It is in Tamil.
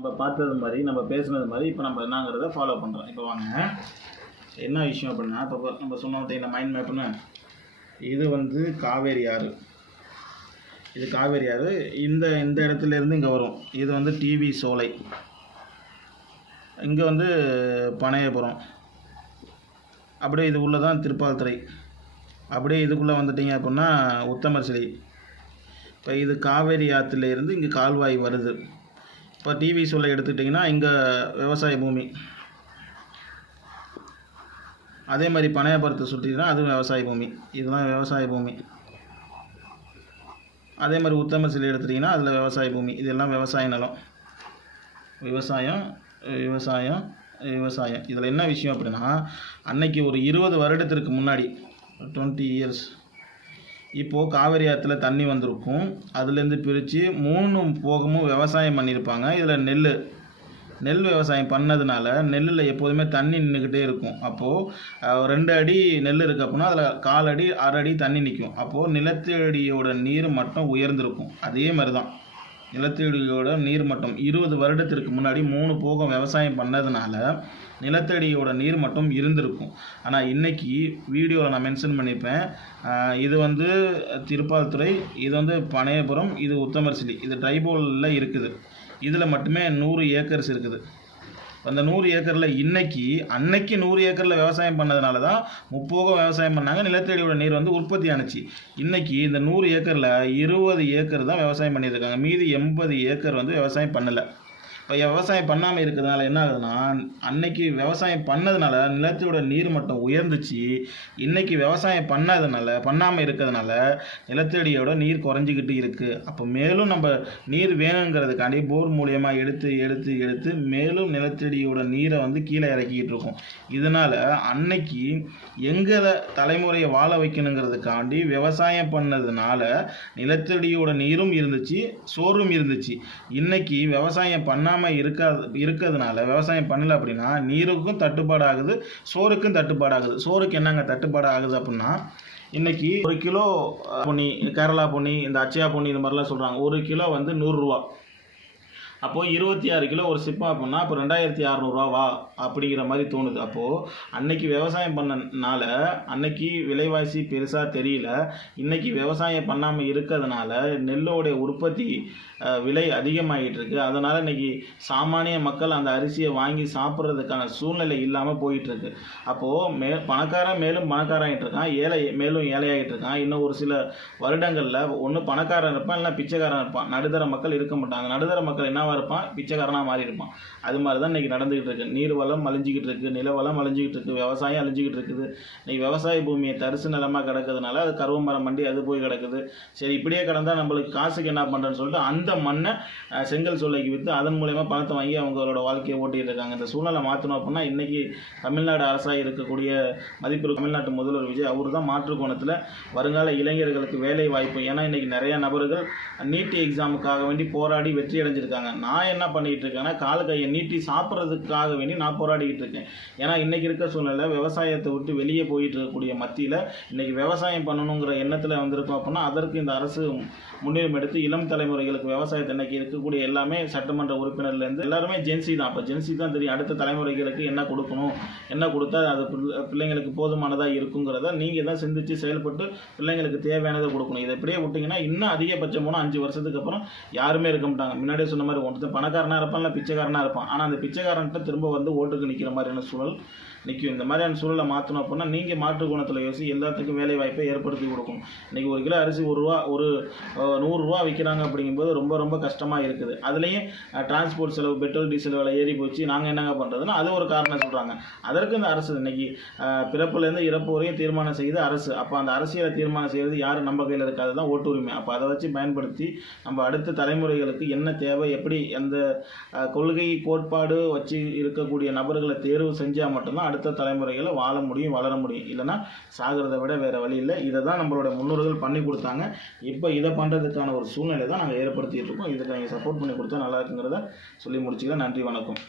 நம்ம பார்த்தது மாதிரி நம்ம பேசுனது மாதிரி இப்போ நம்ம என்னங்கிறத ஃபாலோ பண்ணுறோம். இப்போ வாங்க, என்ன விஷயம் அப்படின்னா, இப்போ நம்ம சொன்னோம் இந்த மைண்ட் மேப்னு, இது வந்து காவேரி ஆறு. இது காவேரி ஆறு இந்த இந்த இடத்துலேருந்து இங்கே வரும். இது வந்து டிவி சோலை, இங்கே வந்து பனையபுரம், அப்படியே இது உள்ளே தான் திருப்பால்துறை, அப்படியே இதுக்குள்ளே வந்துட்டிங்க அப்படின்னா உத்தமர் சிலை. இப்போ இது காவேரி ஆற்றுலேருந்து இங்கே கால்வாய் வருது. இப்போ டிவி சோலை எடுத்துக்கிட்டிங்கன்னா இங்கே விவசாய பூமி, அதே மாதிரி பனையபுரத்தை சுற்றினா அது விவசாய பூமி, இதெல்லாம் விவசாய பூமி. அதே மாதிரி உத்தமர் சிலை எடுத்துட்டிங்கன்னா அதில் விவசாய பூமி, இதெல்லாம் விவசாய நிலம். விவசாயம் விவசாயம் விவசாயம். இதில் என்ன விஷயம் அப்படின்னா, அன்னைக்கு ஒரு 20 வருடத்திற்கு முன்னாடி 20 இயர்ஸ் இப்போது காவேரி ஆற்றுல தண்ணி வந்திருக்கும். அதுலேருந்து பிரித்து 3 போகமும் விவசாயம் பண்ணியிருப்பாங்க. இதில் நெல் விவசாயம் பண்ணதுனால நெல்லில் எப்போதுமே தண்ணி நின்றுக்கிட்டே இருக்கும். அப்போது 2 அடி நெல் இருக்குது அப்படின்னா அதில் 1/4 அடி 1/2 அடி தண்ணி நிற்கும். அப்போது நிலத்தடியோட நீர் மட்டம் உயர்ந்திருக்கும். அதே மாதிரி தான் நிலத்தடியோட நீர் மட்டம் 20 வருடத்திற்கு முன்னாடி 3 போகம் விவசாயம் பண்ணதுனால நிலத்தடியோட நீர் மட்டம் இருந்திருக்கும். ஆனால் இன்றைக்கி வீடியோவில் நான் மென்ஷன் பண்ணியிருப்பேன், இது வந்து திருப்பால்துறை, இது வந்து பனையபுரம், இது உத்தமர் சிலை, இது ட்ரைபோலில் இருக்குது. இதில் மட்டுமே 100 ஏக்கர்ஸ் இருக்குது. அந்த 100 ஏக்கரில் அன்னைக்கு 100 ஏக்கரில் விவசாயம் பண்ணதுனால தான் முப்போகம் விவசாயம் பண்ணாங்க, நிலத்தடியோட நீர் வந்து உற்பத்தி ஆணுச்சு. இன்றைக்கி இந்த 100 ஏக்கரில் 20 ஏக்கர் தான் விவசாயம் பண்ணியிருக்காங்க. மீதி 80 ஏக்கர் வந்து விவசாயம் பண்ணலை. இப்போ விவசாயம் பண்ணாமல் இருக்கிறதுனால என்ன ஆகுதுன்னா, அன்னைக்கு விவசாயம் பண்ணதுனால நிலத்தோட நீர் மட்டம் உயர்ந்துச்சு. இன்றைக்கி விவசாயம் பண்ணாமல் இருக்கிறதுனால நிலத்தடியோட நீர் குறைஞ்சிக்கிட்டு இருக்குது. அப்போ மேலும் நம்ம நீர் வேணுங்கிறதுக்காண்டி போர் மூலியமாக எடுத்து மேலும் நிலத்தடியோட நீரை வந்து கீழே இறக்கிக்கிட்டு இருக்கோம். இதனால் அன்னைக்கு எங்களை தலைமுறையை வாழ வைக்கணுங்கிறதுக்காண்டி விவசாயம் பண்ணதுனால நிலத்தடியோட நீரும் இருந்துச்சு, சோறும் இருந்துச்சு. இன்றைக்கி விவசாயம் பண்ணாமல் இருக்கிறதுனால விவசாயம் பண்ணல அப்படின்னா நீருக்கும் தட்டுப்பாடு ஆகுது, சோறுக்கும் தட்டுப்பாடு ஆகுது. சோறுக்கு என்னங்க தட்டுப்பாடு ஆகுது அப்படின்னா, இன்றைக்கி 1 கிலோ பொன்னி, கேரளா பொன்னி, இந்த அச்சயா பொன்னி, இது மாதிரிலாம் சொல்கிறாங்க. 1 கிலோ வந்து 100 ரூபா. அப்போது 26 கிலோ ஒரு சிப்பா அப்படின்னா அப்போ 2600 ரூபாவா அப்படிங்கிற மாதிரி தோணுது. அப்போது அன்னைக்கு விவசாயம் பண்ணனால அன்னைக்கு விலைவாசி பெருசாக தெரியல. இன்றைக்கி விவசாயம் பண்ணாமல் இருக்கிறதுனால நெல்லோடைய உற்பத்தி விலை அதிகமாகிட்டு இருக்கு. அதனால் இன்றைக்கி சாமானிய மக்கள் அந்த அரிசியை வாங்கி சாப்பிட்றதுக்கான சூழ்நிலை இல்லாமல் போயிட்டுருக்கு. அப்போது பணக்காரன் மேலும் பணக்காராகிட்டு இருக்கான், ஏழை மேலும் ஏழையாகிட்டு இருக்கான். இன்னும் ஒரு சில வருடங்களில் ஒன்று பணக்காரன் இருப்பான், இல்லை பிச்சைக்காரன் இருப்பான். நடுத்தர மக்கள் இருக்க மாட்டாங்க. நடுத்தர மக்கள் என்ன இருப்பான், பிச்சைக்காரனாக மாறி இருப்பான். அது மாதிரி தான் இன்றைக்கி நடந்துக்கிட்டு இருக்குது. நீர் வளம் அழிஞ்சிக்கிட்டு இருக்குது, நில வளம் அழிஞ்சிக்கிட்டு இருக்குது, விவசாயம் அழிஞ்சிக்கிட்டு இருக்குது. இன்றைக்கி விவசாய பூமியை தரிசு நிலமாக கிடக்கிறதுனால அது கருவ மரம் மண்டி அது போய் கிடக்குது. சரி, இப்படியே கிடந்தால் நம்மளுக்கு காசுக்கு என்ன பண்ணுறேன்னு சொல்லிட்டு அந்த மண்ணை செங்கல் சோலைக்கு விற்று அதன் மூலயமா பணத்தை வாங்கி அவங்களோட வாழ்க்கையை ஓட்டிகிட்டு இருக்காங்க. இந்த சூழ்நிலை மாற்றணும் அப்படின்னா இன்றைக்கி தமிழ்நாடு அரசாக இருக்கக்கூடிய மதிப்பு தமிழ்நாட்டு முதல்வர் விஜய் அவர் தான் மாற்று கோணத்தில் வருங்கால இளைஞர்களுக்கு வேலை வாய்ப்பு. ஏன்னா இன்றைக்கி நிறையா நபர்கள் நீட் எக்ஸாமுக்காக வேண்டி போராடி வெற்றி அடைஞ்சிருக்காங்க. நான் என்ன பண்ணிகிட்டு இருக்கேன்னா, கால் கையை நீட்டி சாப்பிட்றதுக்காக வேண்டி நான் போராடிக்கிட்டு இருக்கேன். ஏன்னா இன்றைக்கி இருக்க சூழ்நிலை விவசாயத்தை விட்டு வெளியே போயிட்டு இருக்கக்கூடிய மத்தியில் இன்றைக்கி விவசாயம் பண்ணணுங்கிற எண்ணத்தில் வந்திருக்கோம் அப்படின்னா அதற்கு இந்த அரசு முன்னுரிமை எடுத்து இளம் தலைமுறைகளுக்கு விவசாயத்தை இன்றைக்கி இருக்கக்கூடிய எல்லாமே சட்டமன்ற உறுப்பினர்லேருந்து எல்லாருமே ஜென்சி தான். அப்போ ஜென்சி தான் தெரியும் அடுத்த தலைமுறைகளுக்கு என்ன கொடுக்கணும், என்ன கொடுத்தா அது பிள்ளைங்களுக்கு போதுமானதாக இருக்குங்கிறத நீங்கள் தான் சிந்தித்து செயல்பட்டு பிள்ளைங்களுக்கு தேவையானதை கொடுக்கணும். இதை எப்படியே விட்டிங்கன்னா இன்னும் அதிகபட்சம் போனால் 5 வருஷத்துக்கு அப்புறம் யாருமே இருக்க மாட்டாங்க. முன்னாடியே சொன்ன மாதிரி ஒருத்தர் பணக்காரனாக இருப்பான், இல்லை பிச்சைக்காரனாக இருப்பான். ஆனால் அந்த பிச்சைக்காரன்ட்ட திரும்ப வந்து ஓட்டுக்கு நிற்கிற மாதிரியான சூழல் நிற்கும். இந்த மாதிரியான சூழலை மாற்றணும் அப்படின்னா நீங்கள் மாற்று குணத்தில் யோசி எல்லாத்துக்கும் வேலை வாய்ப்பை ஏற்படுத்தி கொடுக்கணும். இன்றைக்கி 1 கிலோ அரிசி 1 ரூபா, ஒரு 100 ரூபா விற்கிறாங்க அப்படிங்கும்போது ரொம்ப ரொம்ப கஷ்டமாக இருக்குது. அதுலேயும் டிரான்ஸ்போர்ட் செலவு, பெட்ரோல் டீசல் விலை ஏறி போச்சு, நாங்கள் என்னங்க பண்ணுறதுன்னா அது ஒரு காரணம் சொல்கிறாங்க. அதற்கு இந்த அரசு இன்றைக்கி பிறப்புலேருந்து இறப்பு வரையும் தீர்மானம் செய்யுது அரசு. அப்போ அந்த அரசியலை தீர்மானம் செய்கிறது யார், நம்ம கையில் இருக்காது தான் ஓட்டு உரிமை. அப்போ அதை வச்சு பயன்படுத்தி நம்ம அடுத்த தலைமுறைகளுக்கு என்ன தேவை, எப்படி எந்த கொள்கை கோட்பாடு வச்சு இருக்கக்கூடிய நபர்களை தேர்வு செஞ்சால் மட்டும்தான் அடுத்த தலைமுறைகளை வாழ முடியும், வளர முடியும். இல்லைனா சாகிறத விட வேறு வழி இல்லை. இதை தான் நம்மளோட முன்னோர்கள் பண்ணி கொடுத்தாங்க. இப்போ இதை பண்ணுறதுக்கான ஒரு சூழ்நிலை தான் நாங்கள் ஏற்படுத்திகிட்டு இருக்கோம். இதுக்கு நீங்கள் சப்போர்ட் பண்ணி கொடுத்தா நல்லா இருக்குங்கிறத சொல்லி முடிச்சுக்கிறேன். நன்றி, வணக்கம்.